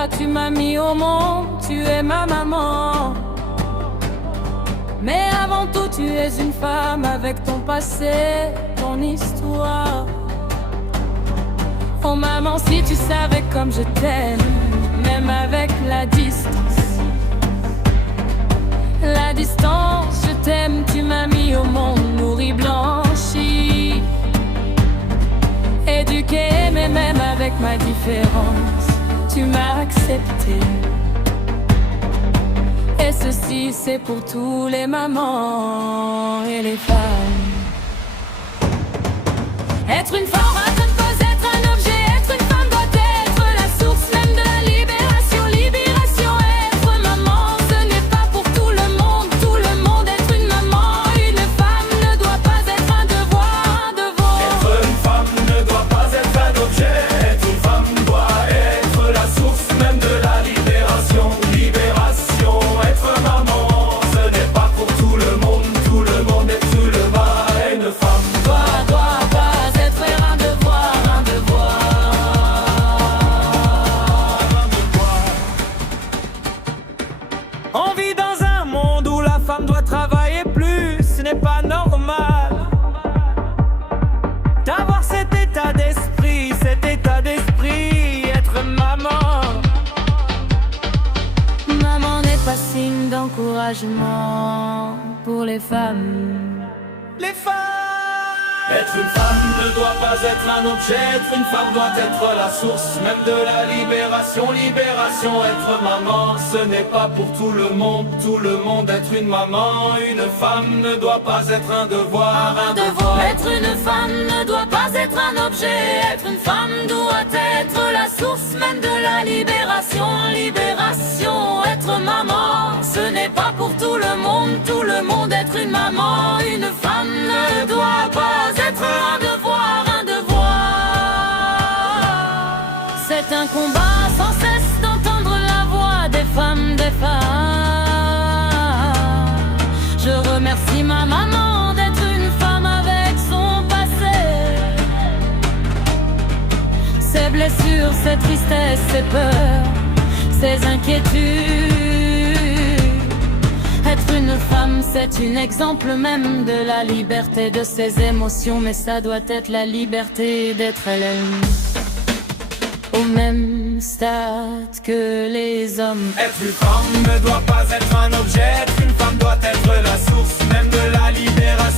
toi tu m'as mis au monde, tu es ma maman. Mais avant tout tu es une femme avec ton passé, ton histoire. Oh maman, si tu savais comme je t'aime, même avec la distance. La distance, je t'aime, tu m'as mis au monde, nourri, blanchi, éduqué, mais même avec ma différence, tu m'as accepté. Et ceci c'est pour tous les mamans et les femmes. Être une femme ne pas être un objet, être une femme doit être la source même de la libération. Libération, être maman, ce n'est pas pour tout le monde, être une maman. Une femme ne doit pas être un devoir, un devoir. Être une femme ne doit pas être un objet, être une femme doit être la source même de la libération. Libération, être maman, ce n'est pas pour tout le monde est tout le mal. Une femme Doit pas être un devoir, un devoir. On vit dans un monde où la femme doit travailler plus, ce n'est pas normal d'avoir cet état d'esprit, être maman. Maman n'est pas signe d'encouragement pour les femmes. Les femmes. Être une femme ne doit pas être un objet, être une femme doit être la source même de la libération. Libération, être maman, ce n'est pas pour tout le monde être une maman. Une femme ne doit pas être un devoir, un devoir. Être une femme ne doit pas être un objet, être une femme doit être la source même de la libération. Libération, être maman, ce n'est pas pour tout le monde être une maman. Une femme ne doit pas être un devoir, un devoir. C'est un combat sans cesse d'entendre la voix des femmes, des femmes. Je remercie ma maman d'être une femme avec son passé, ses blessures, ses tristesses, ses peurs, ses inquiétudes. Être une femme, c'est un exemple même de la liberté de ses émotions, mais ça doit être la liberté d'être elle-même, au même stade que les hommes. Être une femme ne doit pas être un objet, être une femme doit être la source même de la libération.